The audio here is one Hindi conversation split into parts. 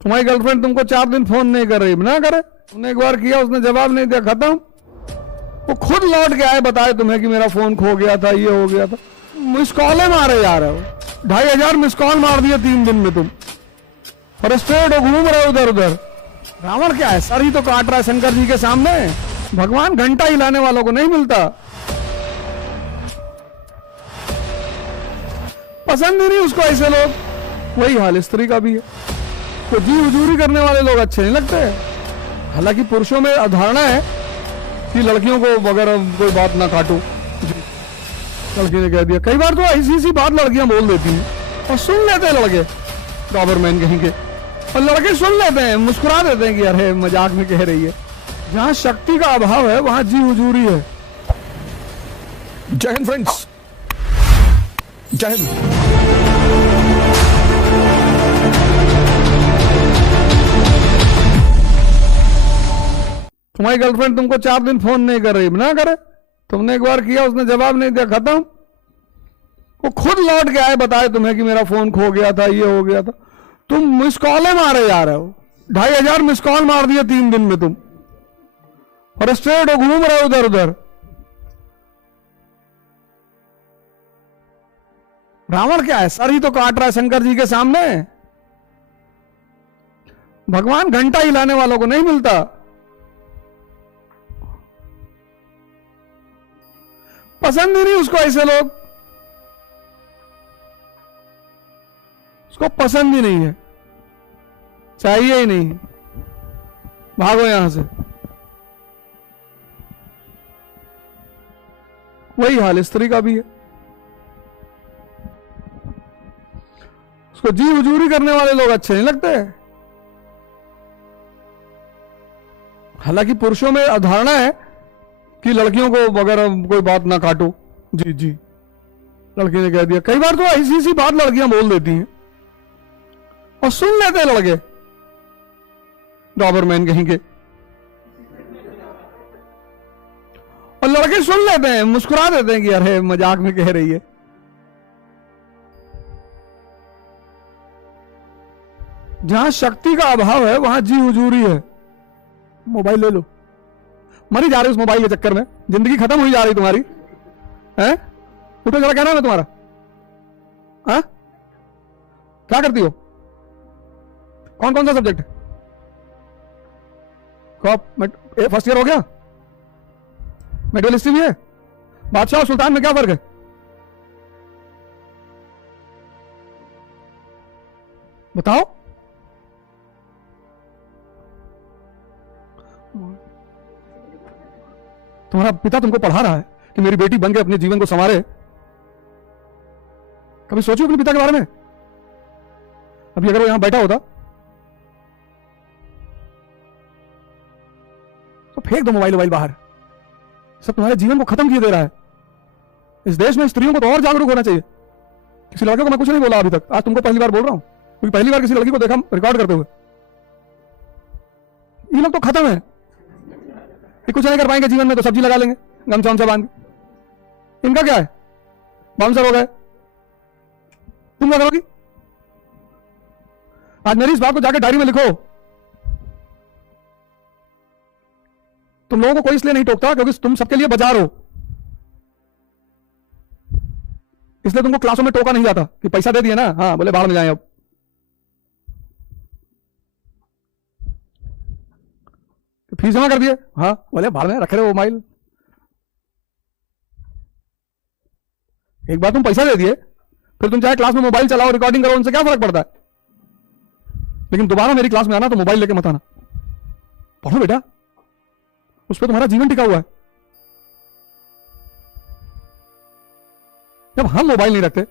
तुम्हारी गर्लफ्रेंड तुमको 4 दिन फोन नहीं कर रही, ना करे। तुमने एक बार किया, उसने जवाब नहीं दिया, खत्म। वो खुद लौट के आए, बताए तुम्हें कि मेरा फोन खो गया था, ये हो गया था। मिस कॉल मारे जा रहे हो, 2500 मिस कॉल मार दिए 3 दिन में। तुम फ्रस्ट्रेट हो, घूम रहे हो उधर उधर। रावण क्या है, सर ही तो काट रहा है शंकर जी के सामने। भगवान घंटा हिलाने वालों को नहीं मिलता। पसंद ही नहीं उसको ऐसे लोग। वही हाल स्त्री का भी है। तो जी हुजूरी करने वाले लोग अच्छे नहीं लगते। हालांकि पुरुषों में अवधारणा है कि लड़कियों को अगर कोई बात ना काटो। लड़की ने कह दिया, कई बार तो ऐसी सी बात लड़कियां बोल देती हैं और सुन लेते हैं लड़के, गवर्नमेंट कहीं के। और लड़के सुन लेते हैं, मुस्कुरा देते हैं कि अरे मजाक में कह रही है। जहां शक्ति का अभाव है वहां जी हुजूरी है। जय हिंद फ्रेंड्स, जय हिंद। तुम्हारी गर्लफ्रेंड तुमको 4 दिन फोन नहीं कर रही, ना करे। तुमने एक बार किया, उसने जवाब नहीं दिया, खत्म। वो खुद लौट के आए, बताए तुम्हें कि मेरा फोन खो गया था, ये हो गया था। तुम मिस कॉल मारे जा रहे हो, 2500 मिस कॉल मार दिए 3 दिन में। तुम फ्रस्ट्रेट हो, घूम रहे हो उधर उधर। रावण क्या है, सर ही तो काट रहा है शंकर जी के सामने। भगवान घंटा हिलाने वालों को नहीं मिलता। पसंद ही नहीं उसको ऐसे लोग। उसको पसंद ही नहीं है, चाहिए ही नहीं। भागो यहां से। वही हाल स्त्री का भी है। उसको जी हुजूरी करने वाले लोग अच्छे नहीं लगते। हालांकि पुरुषों में अवधारणा है कि लड़कियों को अगर कोई बात ना काटो। जी जी, लड़की ने कह दिया, कई बार तो ऐसी सी बात लड़कियां बोल देती हैं और सुन लेते हैं लड़के, डॉबरमैन कहीं के। और लड़के सुन लेते हैं, मुस्कुरा देते हैं कि अरे मजाक में कह रही है। जहां शक्ति का अभाव है वहां जी हुजूरी है। मोबाइल ले लो, मरी जा रही उस मोबाइल के चक्कर में, जिंदगी खत्म हुई जा रही तुम्हारी है। उठो जरा, क्या नाम है तुम्हारा? हाँ, क्या करती हो? कौन कौन सा सब्जेक्ट? फर्स्ट ईयर हो गया? मेडिकल हिस्ट्री भी है? बादशाह और सुल्तान में क्या फर्क है? बताओ। तुम्हारा पिता तुमको पढ़ा रहा है कि मेरी बेटी बन के अपने जीवन को संवारे। कभी सोचो अपने पिता के बारे में? अभी अगर वो यहां बैठा होता तो फेंक दो मोबाइल बाहर। सब तुम्हारे जीवन को खत्म किए दे रहा है। इस देश में स्त्रियों को तो और जागरूक होना चाहिए। किसी लड़के को मैं कुछ नहीं बोला अभी तक, आज तुमको पहली बार बोल रहा हूं, क्योंकि पहली बार किसी लड़की को देखा रिकॉर्ड करते हुए। ये लोग तो खत्म है, ये कुछ नहीं कर पाएंगे जीवन में, तो सब्जी लगा लेंगे गमछा उमछा बांध के। इनका क्या है, बाउंसर हो गए। तुम क्या करोगी? आज मेरी इस बात को जाके डायरी में लिखो। तुम लोगों को कोई इसलिए नहीं टोकता क्योंकि तुम सबके लिए बाजार हो, इसलिए तुमको क्लासों में टोका नहीं जाता कि पैसा दे दिए ना, हाँ बोले बाहर में जाए। अब फीस जमा कर दिए, हाँ बोले बाहर में रखे रहे मोबाइल। एक बार तुम पैसा दे दिए, फिर तुम चाहे क्लास में मोबाइल चलाओ, रिकॉर्डिंग करो, उनसे क्या फर्क पड़ता है? लेकिन दोबारा मेरी क्लास में आना तो मोबाइल लेके मत आना। पढ़ो बेटा, उस पर तुम्हारा जीवन टिका हुआ है। जब हम मोबाइल नहीं रखते,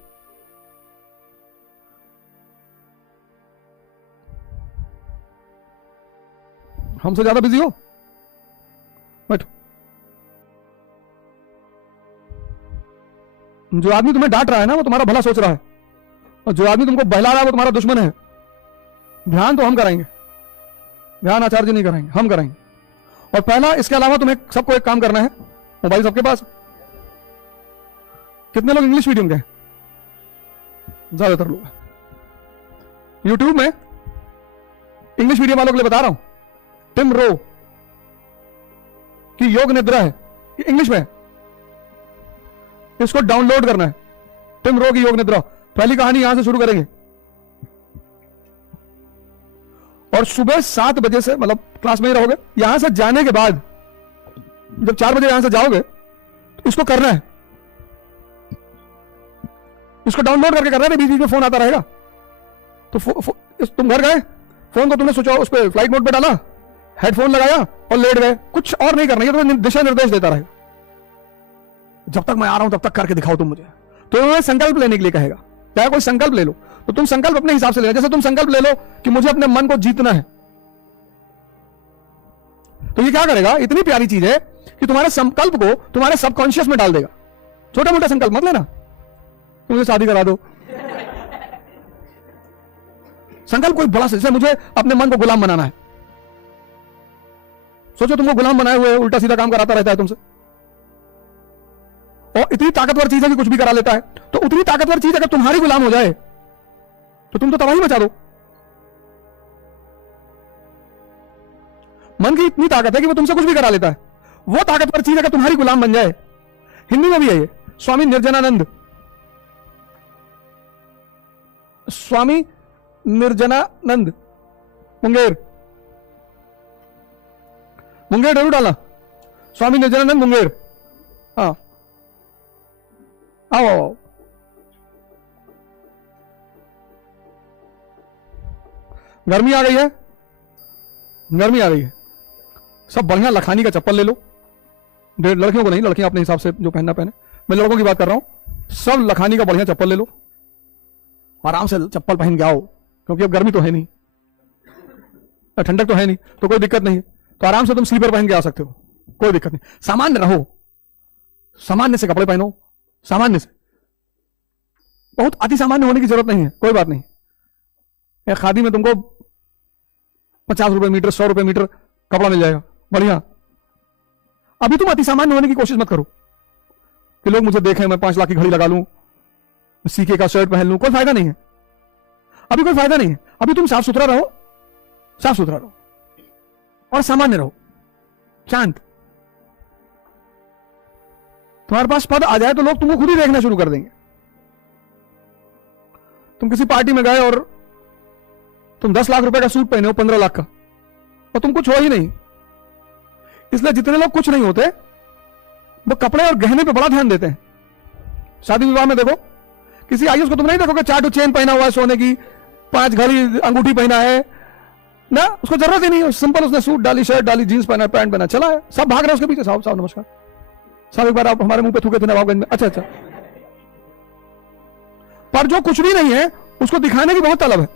हमसे ज्यादा बिजी हो, बैठो। जो आदमी तुम्हें डांट रहा है ना, वो तुम्हारा भला सोच रहा है, और जो आदमी तुमको बहला रहा है वो तुम्हारा दुश्मन है। ध्यान तो हम कराएंगे, ध्यान आचार्य जी नहीं कराएंगे, हम कराएंगे। और पहला, इसके अलावा तुम्हें सबको एक काम करना है। मोबाइल सबके पास? कितने लोग इंग्लिश मीडियम के हैं? ज्यादातर लोग। यूट्यूब में इंग्लिश मीडियम वालों के लिए बता रहा हूं, टिम रो की योग निद्रा है, इंग्लिश में, इसको डाउनलोड करना है, टिम रो की योग निद्रा। पहली कहानी यहां से शुरू करेंगे, और सुबह 7 बजे से, मतलब क्लास में ही रहोगे। यहां से जाने के बाद जब 4 बजे यहां से जाओगे तो इसको करना है, इसको डाउनलोड करके करना है, बीच बीच में फोन आता रहेगा। तो तुम घर गए, फोन को तुमने स्विच ऑफ, उस पर फ्लाइट मोड पे डाला, हेडफोन लगाया और लेट गए, कुछ और नहीं करना, ये तुम्हें दिशा निर्देश देता रहेगा, जब तक मैं आ रहा हूं तब तक करके दिखाओ तुम मुझे। तो तुम्हें संकल्प लेने के लिए कहेगा, चाहे कोई संकल्प ले लो, तो तुम संकल्प अपने हिसाब से लेना। जैसे तुम संकल्प ले लो कि मुझे अपने मन को जीतना है, तो ये क्या करेगा, इतनी प्यारी चीज है कि तुम्हारे संकल्प को तुम्हारे सबकॉन्शियस में डाल देगा। छोटा मोटा संकल्प मत लेना, मुझे शादी करा दो, संकल्प कोई बड़ा, जैसे मुझे अपने मन को गुलाम बनाना है। सोचो तुमको गुलाम बनाए हुए उल्टा सीधा काम कराता रहता है तुमसे, और इतनी ताकतवर चीज है कि कुछ भी करा लेता है। तो उतनी ताकतवर चीज अगर तुम्हारी गुलाम हो जाए तो तुम तो तबाही मचा दो। मन की इतनी ताकत है कि वो तुमसे कुछ भी करा लेता है। वो ताकतवर चीज अगर तुम्हारी गुलाम बन जाए, हिंदी में भी है ये, स्वामी निर्जनानंद, स्वामी निर्जनानंद मुंगेर, मुंगेर जरूर डाला, स्वामी निर्जनानंद मुंगेर। हाँ, आओ आओ, गर्मी आ गई है, गर्मी आ गई है, सब बढ़िया लखानी का चप्पल ले लो। लड़कियों को नहीं, लड़कियां अपने हिसाब से जो पहनना पहने, मैं लड़कों की बात कर रहा हूं। सब लखानी का बढ़िया चप्पल ले लो, आराम से चप्पल पहन के आओ, क्योंकि अब गर्मी तो है नहीं, ठंडक तो है नहीं, तो कोई दिक्कत नहीं है। तो आराम से तुम स्लीपर पहन के आ सकते हो, कोई दिक्कत नहीं। सामान्य रहो, सामान्य से कपड़े पहनो, सामान्य से, बहुत अति सामान्य होने की जरूरत नहीं है, कोई बात नहीं। खादी में तुमको 50 रुपए मीटर, 100 रुपए मीटर कपड़ा मिल जाएगा बढ़िया। अभी तुम अति सामान्य होने की कोशिश मत करो कि लोग मुझे देखें, मैं 5 लाख की घड़ी लगा लूं, सीके का शर्ट पहन लूं, कोई फायदा नहीं है, अभी कोई फायदा नहीं है। अभी तुम साफ सुथरा रहो, साफ सुथरा रहो और सामान्य रहो, शांत। तुम्हारे पास पद आ जाए तो लोग तुमको खुद ही देखना शुरू कर देंगे। तुम किसी पार्टी में गए और तुम 10 लाख रुपए का सूट पहने हो 15 लाख का, और तुम कुछ हो ही नहीं। इसलिए जितने लोग कुछ नहीं होते वो कपड़े और गहने पे बड़ा ध्यान देते हैं। शादी विवाह में देखो, किसी आयुष को तुम नहीं देखोगे 4 चेन पहना हुआ है सोने की, 5 घड़ी अंगूठी पहना है ना, उसको जरूरत ही नहीं है। सिंपल उसने सूट डाली, शर्ट डाली, जींस पहना, पैंट पहना, चला है। सब भाग रहे हैं उसके पीछे, साहब साहब नमस्कार साहब, एक बार आप हमारे मुंह पे थूके थे नवाबगंज में, अच्छा अच्छा। पर जो कुछ भी नहीं है उसको दिखाने की बहुत तलब है।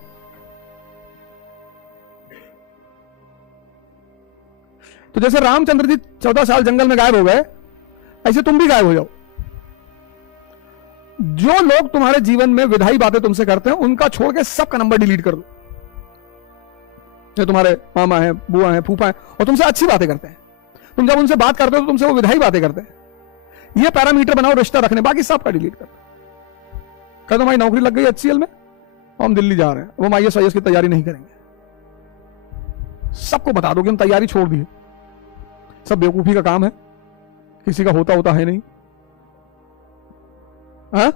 तो जैसे रामचंद्र जी 14 साल जंगल में गायब हो गए, ऐसे तुम भी गायब हो जाओ। जो लोग तुम्हारे जीवन में विधायी बातें तुमसे करते हैं, उनका छोड़ के सबका नंबर डिलीट कर दो। जो तुम्हारे मामा है, बुआ है, फूफा है, और तुमसे अच्छी बातें करते हैं, तुम जब उनसे बात करते हो तो तुमसे वो विधायी बातें करते हैं। ये पैरामीटर बनाओ रिश्ता रखने, बाकी सबका डिलीट कर दो। कह दो भाई नौकरी लग गई HCL में, हम दिल्ली जा रहे हैं, वो IAS की तैयारी नहीं करेंगे। सबको बता दो कि हम तैयारी छोड़ दी। सब बेवकूफी का काम है, किसी का होता है नहीं। हाँ?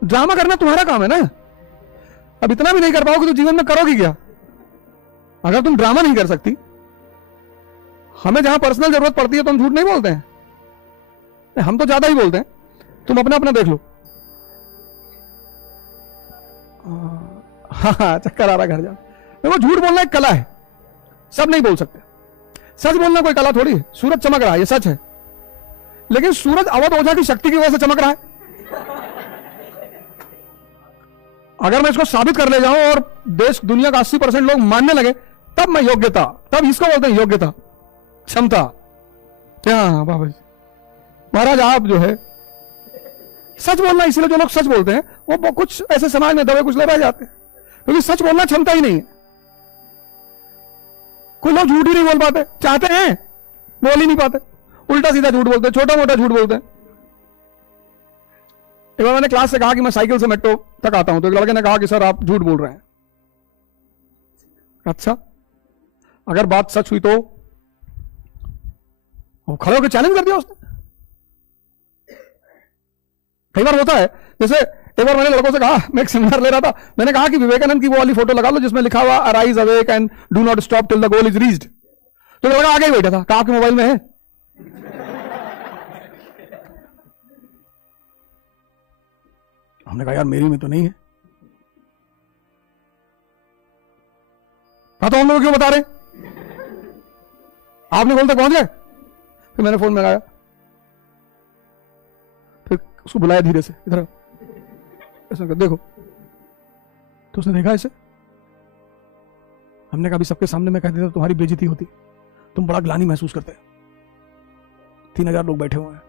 ड्रामा करना तुम्हारा काम है ना। अब इतना भी नहीं कर पाओगे तो जीवन में करोगे क्या? अगर तुम ड्रामा नहीं कर सकती, हमें जहां पर्सनल जरूरत पड़ती है तो हम झूठ नहीं बोलते हैं, हम तो ज्यादा ही बोलते हैं। तुम अपना अपना देख लो। हाँ, चक्कर आ रहा घर जा। देखो, झूठ बोलना एक कला है, सब नहीं बोल सकते। सच बोलना कोई कला थोड़ी है। सूरज चमक रहा है, ये सच है, लेकिन सूरज अवध ओझा की शक्ति की वजह से चमक रहा है। अगर मैं इसको साबित कर ले जाऊं और देश दुनिया का 80% लोग मानने लगे, तब मैं योग्यता, तब इसको बोलते हैं योग्यता, क्षमता। क्या बाबा जी महाराज, आप जो है सच बोलना, इसलिए जो लोग सच बोलते हैं वो कुछ ऐसे समाज में दबे कुचले रह जाते हैं, क्योंकि सच बोलना क्षमता ही नहीं है। कोई लोग झूठ ही नहीं बोल पाते, चाहते हैं बोल ही नहीं पाते, उल्टा सीधा झूठ बोलते हैं, छोटा मोटा झूठ बोलते हैं। एक बार मैंने क्लास से कहा कि मैं साइकिल से मेट्रो तक आता हूं, तो एक लड़के ने कहा कि सर आप झूठ बोल रहे हैं। अच्छा, अगर बात सच हुई तो वो खड़े होकर चैलेंज कर दिया उसने। कई बार होता है, जैसे एक बार मैंने लड़कों से कहा, मैं एक सेमिनार ले रहा था, मैंने कहा कि विवेकानंद की वो वाली फोटो लगा लो जिसमें लिखा हुआ arise awake and do not stop till the goal is reached. तो लड़का आगे ही बैठा था, कहा आपके मोबाइल में है? हमने कहा यार मेरी में तो नहीं है। हाँ, तो हम लोग क्यों बता रहे? आपने बोलते पहुंच गए। फिर मैंने फोन लगाया, फिर उसको बुलाया धीरे से, इधर ऐसा कर देखो। तो उसने देखा इसे। हमने कहा सबके सामने मैं कह देता तुम्हारी बेइज्जती होती, तुम बड़ा ग्लानि महसूस करते। 3000 लोग बैठे हुए हैं।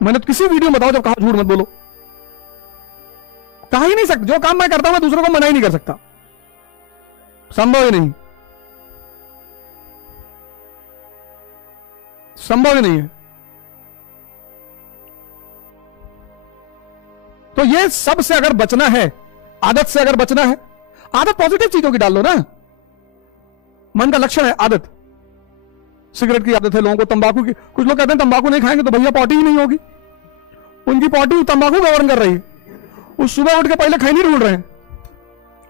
मैंने तो किसी वीडियो में बताओ जब कहा झूठ मत बोलो, कहा ही नहीं सकता। जो काम मैं करता हूं मैं दूसरों को मना ही नहीं कर सकता, संभव ही नहीं, संभव ही नहीं है। तो ये सब से अगर बचना है, आदत से अगर बचना है, आदत पॉजिटिव चीजों की डाल लो ना। मन का लक्षण है आदत। सिगरेट की आदत है लोगों को, तंबाकू की। कुछ लोग कहते हैं तंबाकू नहीं खाएंगे तो भैया पॉटी ही नहीं होगी। उनकी पॉटी तंबाकू गवर्न कर रही है। उस सुबह उठ के पहले खैनी ढूंढ रहे हैं,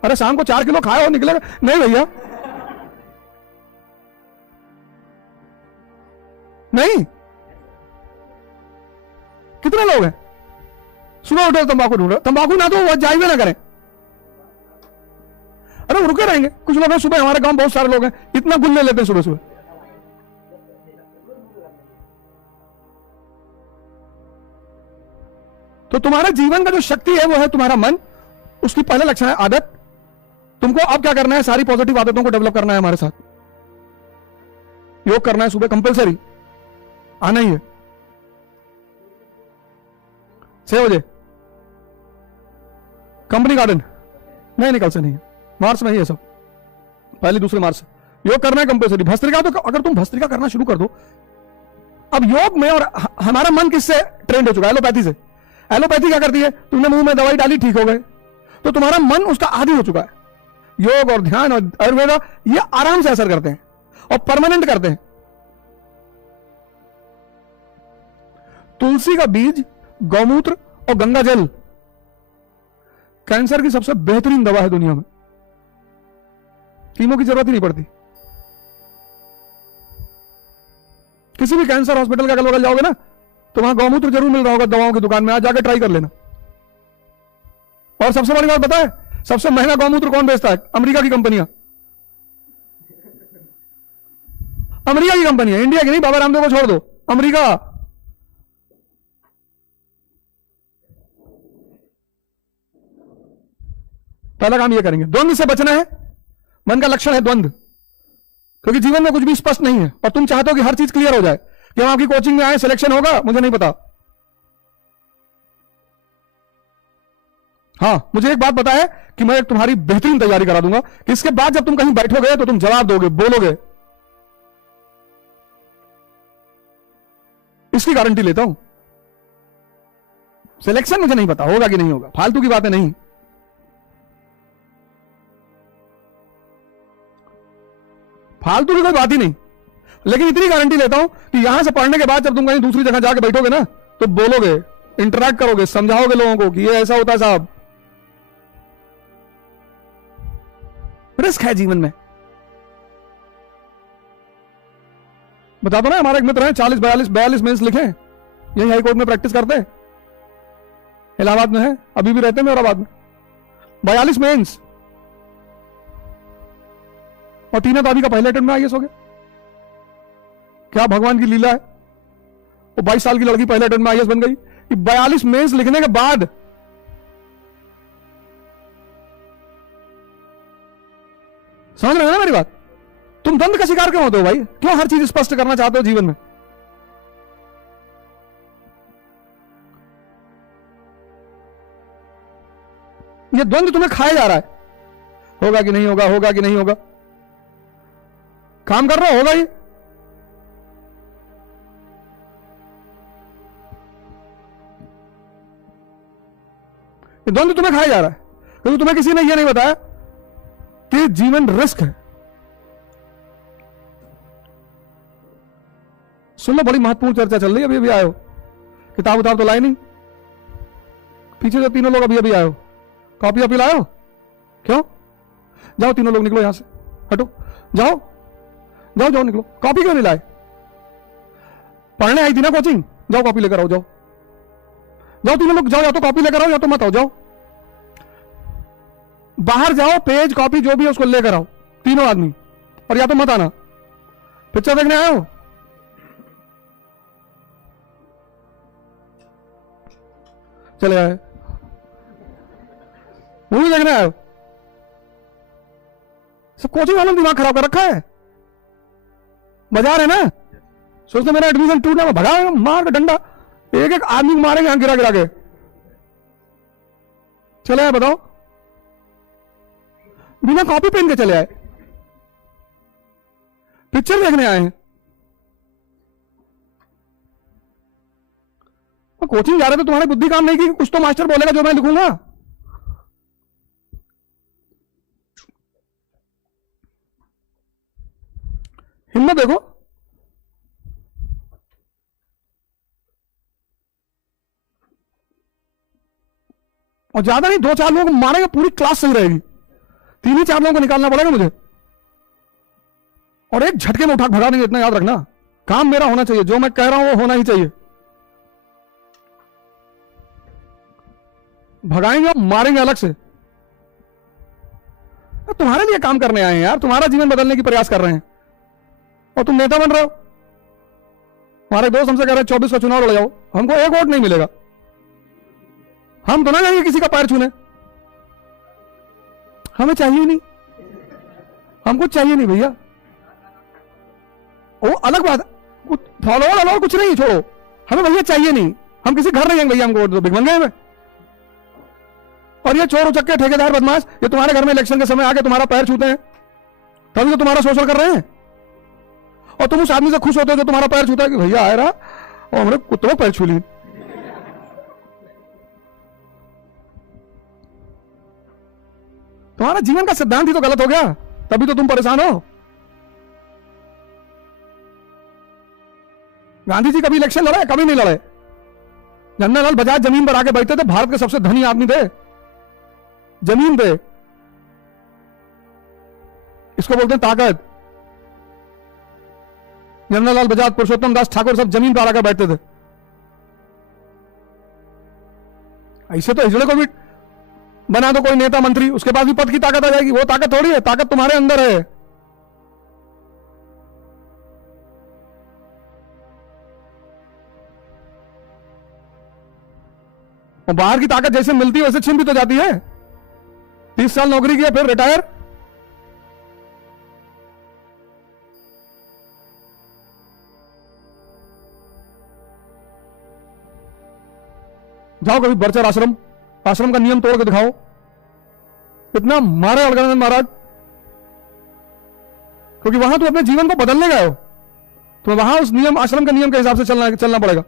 अरे शाम को 4 किलो खाया और निकलेगा। नहीं भैया, नहीं। कितने लोग हैं सुबह उठे तंबाकू ढूंढ रहे? तंबाकू ना तो वो जाइए ना करें, अरे वो रुके रहेंगे। कुछ लोग हैं सुबह, हमारे गांव बहुत सारे लोग हैं, इतना गुल्ले लेते हैं सुबह सुबह। तो तुम्हारा जीवन का जो शक्ति है वो है तुम्हारा मन। उसकी पहला लक्षण है आदत। तुमको अब क्या करना है, सारी पॉजिटिव आदतों को डेवलप करना है हमारे साथ। योग करना है सुबह कंपलसरी, आना ही है 6 बजे। कंपनी गार्डन नहीं, निकल से नहीं है, मार्च में ही है सब, पहले दूसरे मार्च से योग करना है कंपलसरी। भस्त्रिका, तो अगर तुम भस्त्रिका करना शुरू कर दो। अब योग में, और हमारा मन किससे ट्रेंड हो चुका है? एलोपैथी से। एलोपैथी क्या करती है? तुमने मुंह में दवाई डाली, ठीक हो गए, तो तुम्हारा मन उसका आदी हो चुका है। योग और ध्यान और आयुर्वेदा ये आराम से असर करते हैं और परमानेंट करते हैं। तुलसी का बीज, गौमूत्र और गंगा जल कैंसर की सबसे बेहतरीन दवा है दुनिया में। कीमो की जरूरत ही नहीं पड़ती। किसी भी कैंसर हॉस्पिटल के अगल बगल जाओगे ना, तो वहां गौमूत्र जरूर मिल रहा होगा दवाओं की दुकान में, आज जाकर ट्राई कर लेना। और सबसे बड़ी बात पता है, सबसे महंगा गौमूत्र कौन बेचता है? अमेरिका की कंपनियां। अमेरिका की कंपनियां, इंडिया की नहीं। बाबा रामदेव को छोड़ दो, अमेरिका। पहला काम यह करेंगे, द्वंद्व से बचना है। मन का लक्षण है द्वंद्व, क्योंकि जीवन में कुछ भी स्पष्ट नहीं है और तुम चाहते हो कि हर चीज क्लियर हो जाए। कि हम आपकी कोचिंग में आए, सिलेक्शन होगा, मुझे नहीं पता। हां, मुझे एक बात पता है कि मैं तुम्हारी बेहतरीन तैयारी करा दूंगा कि इसके बाद जब तुम कहीं बैठोगे तो तुम जवाब दोगे, बोलोगे। इसकी गारंटी लेता हूं। सिलेक्शन मुझे नहीं पता होगा कि नहीं होगा, फालतू की बातें नहीं। फालतू की कोई बात ही नहीं, लेकिन इतनी गारंटी लेता हूं कि यहां से पढ़ने के बाद जब तुम कहीं दूसरी जगह जाके बैठोगे ना, तो बोलोगे, इंटरैक्ट करोगे, समझाओगे लोगों को कि ये ऐसा होता है साहब। रिस्क है जीवन में। बता दो ना, हमारे एक मित्र हैं 40, 42 मेंस लिखे, यही हाई कोर्ट में प्रैक्टिस करते हैं, इलाहाबाद में है, अभी भी रहते हैं मेराबाद में। 42 मेंस, और टीना दादी का पहले अटेम्प्ट में आईएएस हो गया। क्या भगवान की लीला है। वो 22 साल की लड़की पहले अटेम्प्ट में आईएएस बन गई। 42 मेंस लिखने के बाद। समझ रहे हो ना मेरी बात? तुम द्वंद्व का शिकार क्यों होते हो भाई? क्यों हर चीज स्पष्ट करना चाहते हो जीवन में? ये द्वंद्व तुम्हें खाया जा रहा है। होगा कि नहीं होगा, होगा कि नहीं होगा। काम कर रहा होगा ही। ये द्वंद्व तुम्हें खाया जा रहा है क्योंकि तुम्हें किसी ने यह नहीं बताया कि जीवन रिस्क है। सुन लो, बड़ी महत्वपूर्ण चर्चा चल रही है। अभी अभी आयो, किताब उताब तो लाए नहीं, पीछे जो तीनों लोग अभी अभी आयो, कॉपी वॉपी लाओ। क्यों? जाओ तीनों लोग निकलो यहां से, हटो, जाओ जाओ जाओ निकलो। कॉपी क्यों नहीं लाए? पढ़ने आई थी ना कोचिंग, जाओ कॉपी लेकर आओ, जाओ जाओ तीनों लोग जाओ, या तो कॉपी लेकर आओ या तो मत आओ, जाओ बाहर जाओ, पेज कॉपी जो भी है उसको लेकर आओ तीनों आदमी, और या तो मत आना। पिक्चर देखने आए हो? चले आए। मूवी देखने आए हो? सब कोचिंग वालों ने दिमाग खराब कर रखा है। बाजार है ना, सोचते मेरा एडमिशन टूटना, मैं भगा मार का डंडा, एक एक आदमी को मारेंगे यहां गिरा गिरा के। चले आए, बताओ, बिना कॉपी पेन के चले आए, पिक्चर देखने आए हैं। कोचिंग जा रहे थे, तुम्हारी बुद्धि काम नहीं की, कुछ तो मास्टर बोलेगा जो मैं लिखूंगा। हिम्मत देखो। और ज्यादा नहीं, 2-4 लोगों को मारेंगे, पूरी क्लास सही रहेगी। 3-4 लोगों को निकालना पड़ेगा मुझे, और एक झटके में उठा भगा देंगे। इतना याद रखना, काम मेरा होना चाहिए, जो मैं कह रहा हूं वो होना ही चाहिए। भगाएंगे और मारेंगे अलग से। तुम्हारे लिए काम करने आए हैं यार, तुम्हारा जीवन बदलने की प्रयास कर रहे हैं, और तुम नेता बन रहे हो। हमारे दोस्त हमसे कह रहे हैं 24 का चुनाव लड़ जाओ, हमको एक वोट नहीं मिलेगा। हम तो ना जाएंगे किसी का पैर छूने, हमें चाहिए नहीं, हमको चाहिए नहीं भैया। वो अलग बात है, फॉलोअर कुछ नहीं, छोड़ो, हमें भैया चाहिए नहीं। हम किसी घर नहीं जाएंगे भैया, हमको वोट दो, भिखमंगे में। और ये चोर उचक्के ठेकेदार बदमाश, ये तुम्हारे घर में इलेक्शन के समय आके तुम्हारा पैर छूते हैं, तभी तो तुम्हारा शोषण कर रहे हैं। और तुम उस आदमी से खुश होते हो जो तुम्हारा पैर छूता है कि भैया आया रहा और हमने कुत्तों पैर छू ली। तुम्हारा जीवन का सिद्धांत ही तो गलत हो गया, तभी तो तुम परेशान हो। गांधी जी कभी इलेक्शन लड़े? कभी नहीं लड़े। जन्नलाल बजाज जमीन पर आके बैठते थे, भारत के सबसे धनी आदमी थे, जमीन पे। इसको बोलते हैं ताकत। जन्नलाल बजाज, पुरुषोत्तम दास ठाकुर सब जमीन पर आकर बैठते थे। ऐसे तो हिजड़े को भी बना दो कोई नेता मंत्री, उसके पास भी पद की ताकत आ जाएगी। वो ताकत थोड़ी है, ताकत तुम्हारे अंदर है। और बाहर की ताकत जैसे मिलती है वैसे छिन भी तो जाती है। 30 साल नौकरी किया, फिर रिटायर। जाओ कभी बरचर आश्रम, आश्रम का नियम तोड़ के दिखाओ। इतना मारे अलगनंद महाराज, क्योंकि वहां तुम अपने जीवन को बदलने गए हो, तो वहां उस नियम, आश्रम के नियम के हिसाब से चलना पड़ेगा।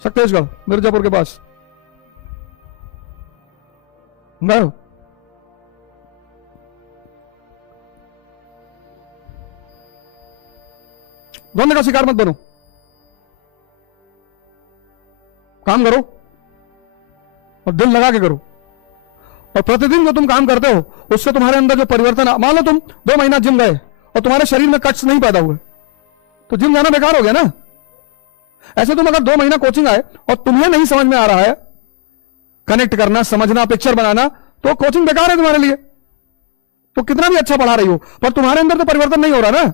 सक्तेशगढ़, मिर्जापुर के पास गए हो? द्वंद्व का शिकार मत बनो, काम करो और दिल लगा के करो। और प्रतिदिन जो तुम काम करते हो उससे तुम्हारे अंदर जो परिवर्तन, मान लो तुम 2 महीना जिम गए और तुम्हारे शरीर में कट्स नहीं पैदा हुए, तो जिम जाना बेकार हो गया ना। ऐसे तुम अगर 2 महीना कोचिंग आए और तुम्हें नहीं समझ में आ रहा है कनेक्ट करना, समझना, पिक्चर बनाना, तो कोचिंग बेकार है तुम्हारे लिए। तो कितना भी अच्छा पढ़ा रही हो, पर तुम्हारे अंदर तो परिवर्तन नहीं हो रहा ना।